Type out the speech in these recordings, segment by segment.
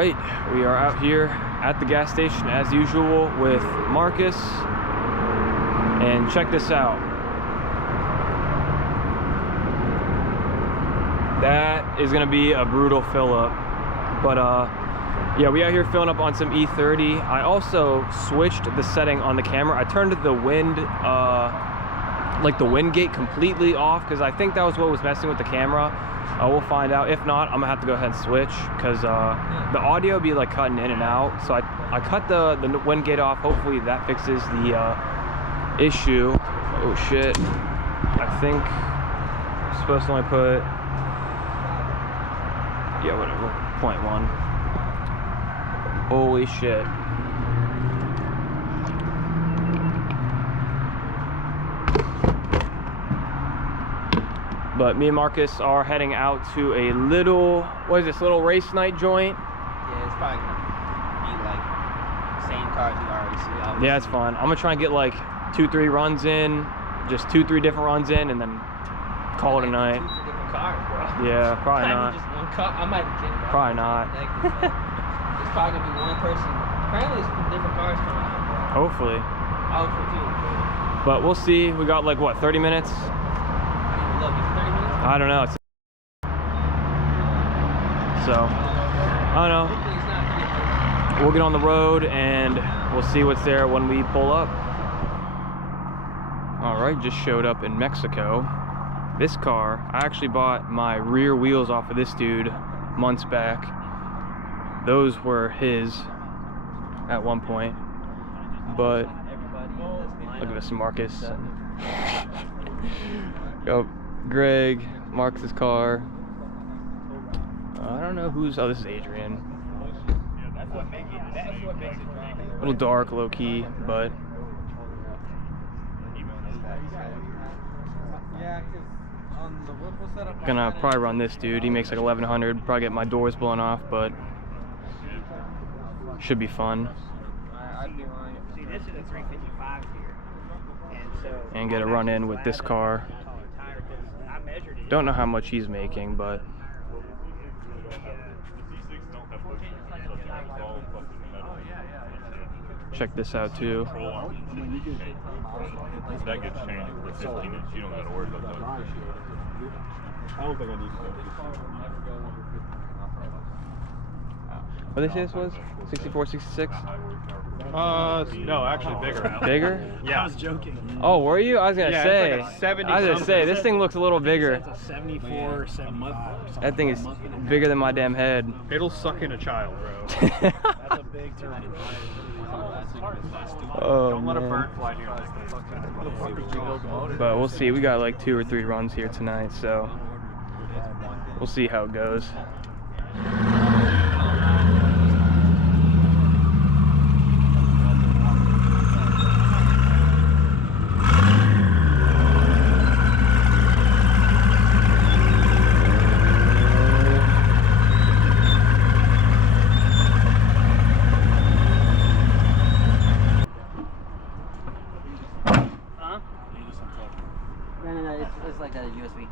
right, we are out here at the gas station as usual with Marcus, and check this out. That is gonna be a brutal fill up, but yeah, we out here filling up on some E30. I also switched the setting on the camera. I turned the wind, like the wind gate completely off, because I think that was what was messing with the camera. We'll find out. If not, I'm gonna have to go ahead and switch, because the audio be like cutting in and out. So I cut the wind gate off. Hopefully that fixes the issue. Oh shit, I think I'm supposed to only put, yeah, whatever, 0.1. Holy shit. But me and Marcus are heading out to a little, what is this, little race night joint? Yeah, it's probably gonna be like the same cars you already see. Obviously. Yeah, it's fun. I'm gonna try and get like 2-3 runs in, just 2-3 different runs in, and then call it a night. 2-3 different cars, bro. Yeah, probably not. Just one car. I might be kidding, bro. Probably not. Like, it's probably gonna be one person. Apparently, it's different cars coming out, bro. Hopefully. I hope so too. But we'll see. We got like what, 30 minutes? Look, it's 30 minutes. I don't know. So, I don't know. Hopefully it's not 30. We'll get on the road and we'll see what's there when we pull up. All right, just showed up in Mexico. This car, I actually bought my rear wheels off of this dude months back. Those were his at one point, but look at this, Marcus. Go, Greg, Marcus's car. I don't know who's, oh, this is Adrian. A little dark, low key, but gonna probably run this dude. He makes like 1100. Probably get my doors blown off, but should be fun. See, this is a 355 here, And get a run in with this car. Don't know how much he's making, but check this out too. That gets changed for 15 inches. You don't got to worry about that. I don't think I need to. What they say this was? 64, 66? No, actually bigger. Bigger? Yeah. I was joking. Oh, were you? I was gonna say. It's like a 70 I was gonna say this thing looks a little bigger. It's a 74, 75. That thing is bigger than my damn head. It'll suck in a child, bro. That's a big turn. Oh, Don't let a man. bird fly near that. But we'll see. We got like 2 or 3 runs here tonight, so we'll see how it goes. No, it's like a USB.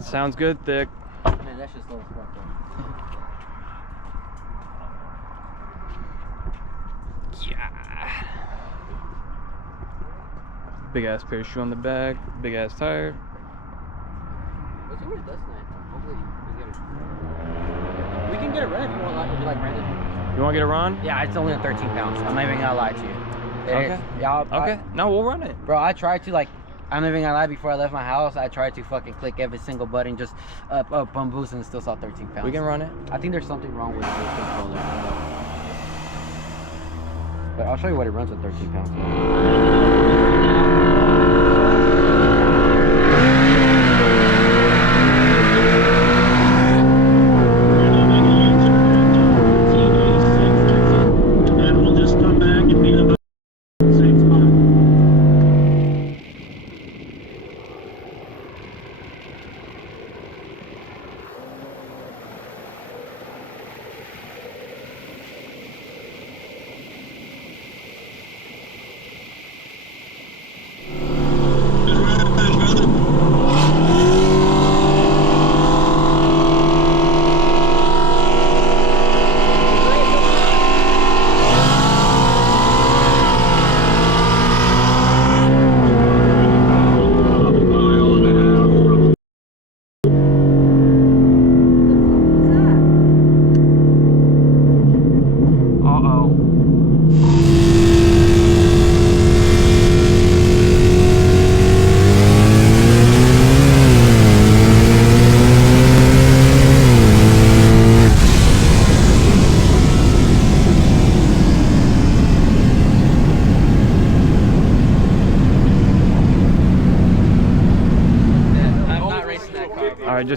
Sounds good, Thick. Man, that's just low as fuck, though. Yeah. Big ass pair of shoe on the back, big ass tire. Let's see what it does tonight. Hopefully we get it. We can get it rented if you want, if you like rented. You want to get a run? Yeah, it's only 13 pounds. I'm not even gonna lie to you. Okay. Yeah. Okay. No, we'll run it. Bro, I tried to, like, I'm not even gonna lie, before I left my house, I tried to fucking click every single button, just up, boost, and still saw 13 pounds. We can run it. I think there's something wrong with the controller. But I'll show you what it runs with 13 pounds.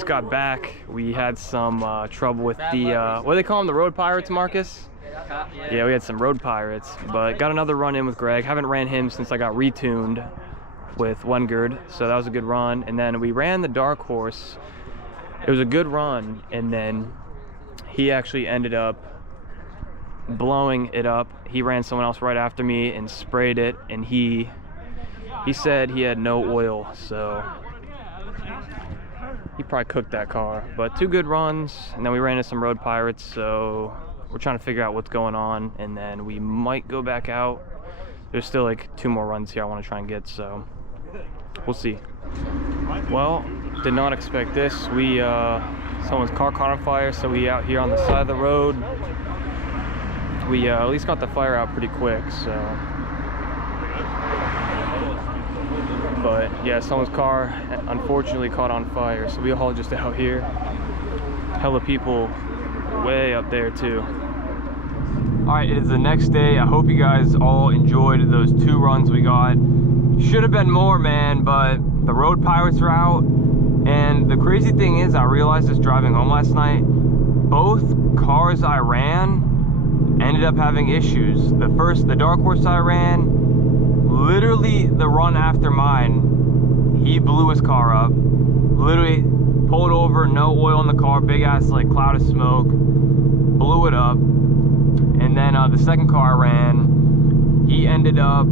just got back. We had some trouble with the, what do they call them, the road pirates, Marcus? Yeah, we had some road pirates, but got another run in with Greg. Haven't ran him since I got retuned with Wengard, so that was a good run. And then we ran the Dark Horse. It was a good run, and then he actually ended up blowing it up. He ran someone else right after me and sprayed it, and he said he had no oil, so he probably cooked that car. But 2 good runs, and then we ran into some road pirates, so we're trying to figure out what's going on, and then we might go back out. There's still like 2 more runs here I want to try and get, so we'll see. Well, did not expect this. Someone's car caught on fire, so we out here on the side of the road. We at least got the fire out pretty quick, so. But yeah, someone's car unfortunately caught on fire, so we all just out here. Hella people way up there too. All right, it is the next day. I hope you guys all enjoyed those 2 runs we got. Should have been more, man, but the road pirates are out. And the crazy thing is, I realized this driving home last night, both cars I ran ended up having issues. The Dark Horse I ran, literally the run after mine, he blew his car up. Literally pulled over, no oil in the car, big ass like cloud of smoke, blew it up. And then the second car I ran, he ended up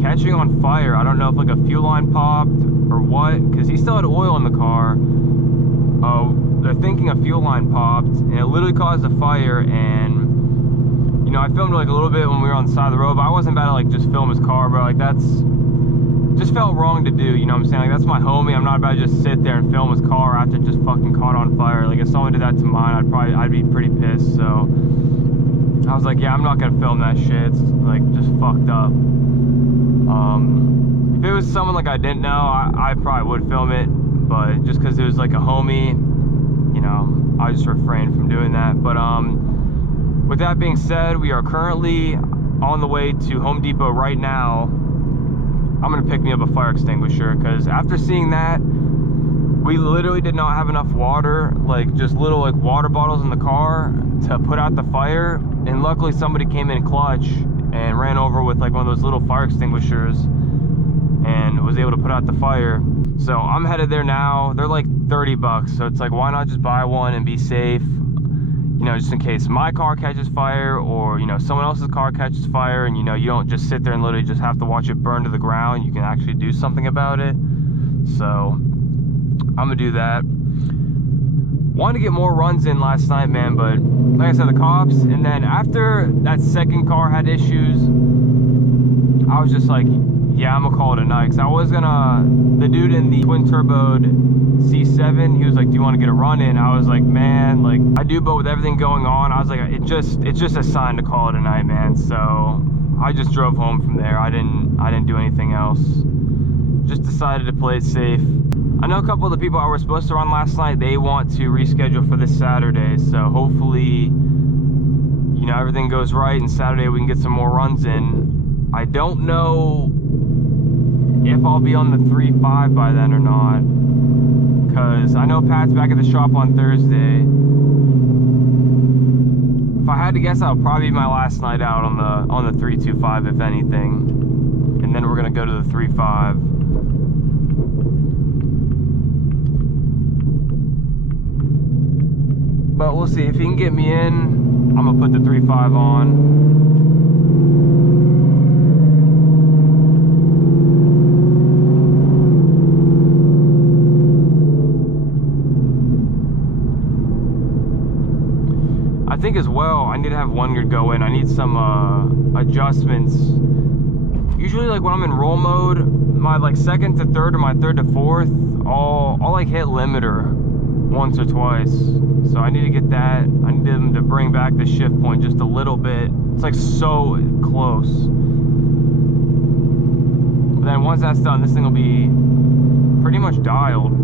catching on fire. I don't know if like a fuel line popped or what, because he still had oil in the car. They're thinking a fuel line popped, and it literally caused a fire. And you know, I filmed like a little bit when we were on the side of the road, but I wasn't about to like just film his car, bro. Like that's just felt wrong to do, you know what I'm saying? Like that's my homie. I'm not about to just sit there and film his car after it just fucking caught on fire. Like if someone did that to mine, I'd be pretty pissed. So I was like, yeah, I'm not gonna film that shit. It's like just fucked up. If it was someone like I didn't know, I probably would film it, but just because it was like a homie, you know, I just refrained from doing that. But with that being said, we are currently on the way to Home Depot right now. I'm gonna pick me up a fire extinguisher, because after seeing that, we literally did not have enough water, like just little like water bottles in the car to put out the fire. And luckily somebody came in clutch and ran over with like one of those little fire extinguishers and was able to put out the fire. So I'm headed there now. They're like 30 bucks, so it's like, why not just buy one and be safe, you know, just in case my car catches fire, or you know, someone else's car catches fire, and you know, you don't just sit there and literally just have to watch it burn to the ground. You can actually do something about it. So I'm gonna do that. Wanted to get more runs in last night, man, but like I said, the cops, and then after that second car had issues, I was just like, yeah, I'm gonna call it a night. Because I was gonna, the dude in the twin turboed C7, he was like, do you want to get a run in? I was like, man, like I do, but with everything going on, I was like, it's just a sign to call it a night, man. So I just drove home from there. I didn't do anything else. Just decided to play it safe. I know a couple of the people I were supposed to run last night, they want to reschedule for this Saturday, so hopefully, you know, everything goes right and Saturday we can get some more runs in. I don't know if I'll be on the 3.5 by then or not, because I know Pat's back at the shop on Thursday. If I had to guess, that would probably be my last night out on the 3.25, if anything, and then we're gonna go to the 3.5. But we'll see. If he can get me in, I'm gonna put the 3.5 on. I think as well, I need to have Wengard go in. I need some adjustments. Usually like when I'm in roll mode, my like second to third or my third to fourth, I'll like hit limiter once or twice. So I need to get that. I need them to bring back the shift point just a little bit. It's like so close. But then once that's done, this thing will be pretty much dialed.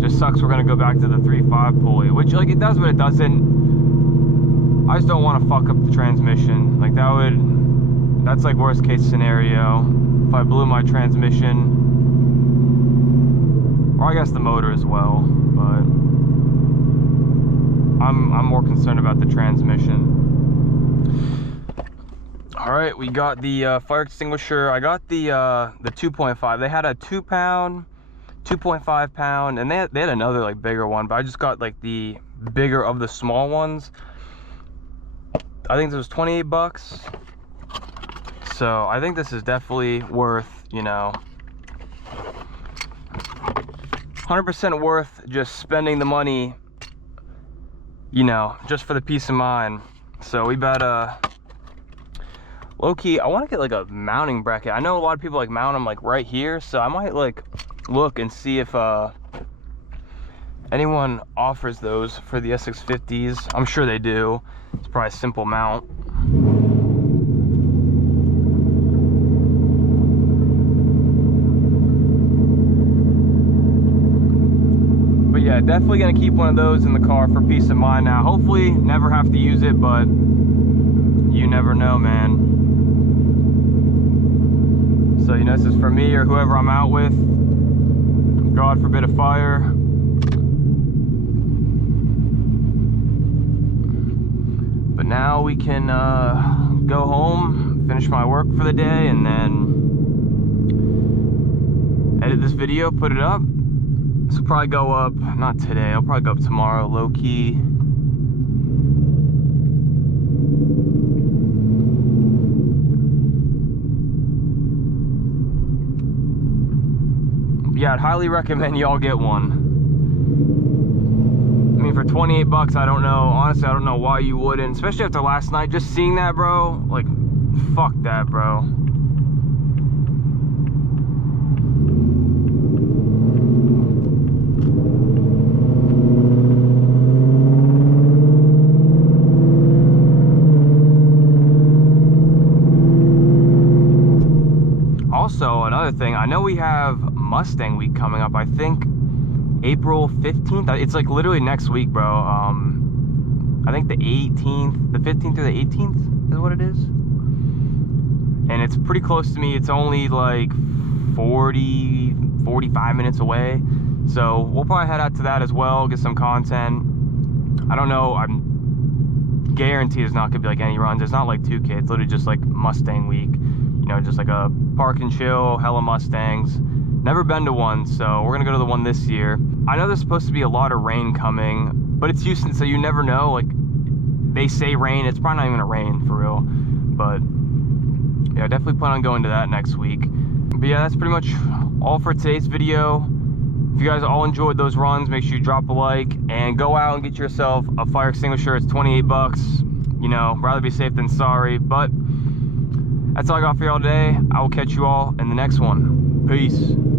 Just sucks we're gonna go back to the 3.5 pulley, which like it does, but it doesn't. I just don't want to fuck up the transmission. Like that's like worst case scenario. If I blew my transmission, or I guess the motor as well. but I'm more concerned about the transmission. All right, we got the fire extinguisher. I got the 2.5. They had a 2 pound, 2.5 pound, and they had another like bigger one, but I just got like the bigger of the small ones. I think this was 28 bucks. So I think this is definitely worth, you know, 100% worth just spending the money, you know, just for the peace of mind. So we better, low-key, I want to get like a mounting bracket. I know a lot of people like mount them like right here, so I might like look and see if anyone offers those for the S650s. I'm sure they do. It's probably a simple mount. But yeah, definitely gonna keep one of those in the car for peace of mind now. Hopefully never have to use it, but you never know, man. So, you know, this is for me or whoever I'm out with. God forbid a fire. But now we can go home, finish my work for the day, and then edit this video, put it up. This will probably go up, not today, I'll probably go up tomorrow, low-key. Yeah, I'd highly recommend y'all get one. I mean, for 28 bucks, I don't know. Honestly, I don't know why you wouldn't. Especially after last night, just seeing that, bro. Like, fuck that, bro. Also, another thing, I know we have Mustang week coming up. I think April 15th. It's like literally next week, bro. I think the 18th, the 15th through the 18th is what it is. And it's pretty close to me. It's only like 45 minutes away. So we'll probably head out to that as well, get some content. I don't know, I'm guaranteed it's not gonna be like any runs. It's not like 2K, it's literally just like Mustang week. You know, just like a park and chill, hella Mustangs. Never been to one, so we're gonna go to the one this year. I know there's supposed to be a lot of rain coming, but it's Houston, so you never know. Like, they say rain, it's probably not even gonna rain for real. But yeah, I definitely plan on going to that next week. But yeah, that's pretty much all for today's video. If you guys all enjoyed those runs, make sure you drop a like and go out and get yourself a fire extinguisher. It's 28 bucks. You know, rather be safe than sorry. But that's all I got for y'all today. I will catch you all in the next one. Peace.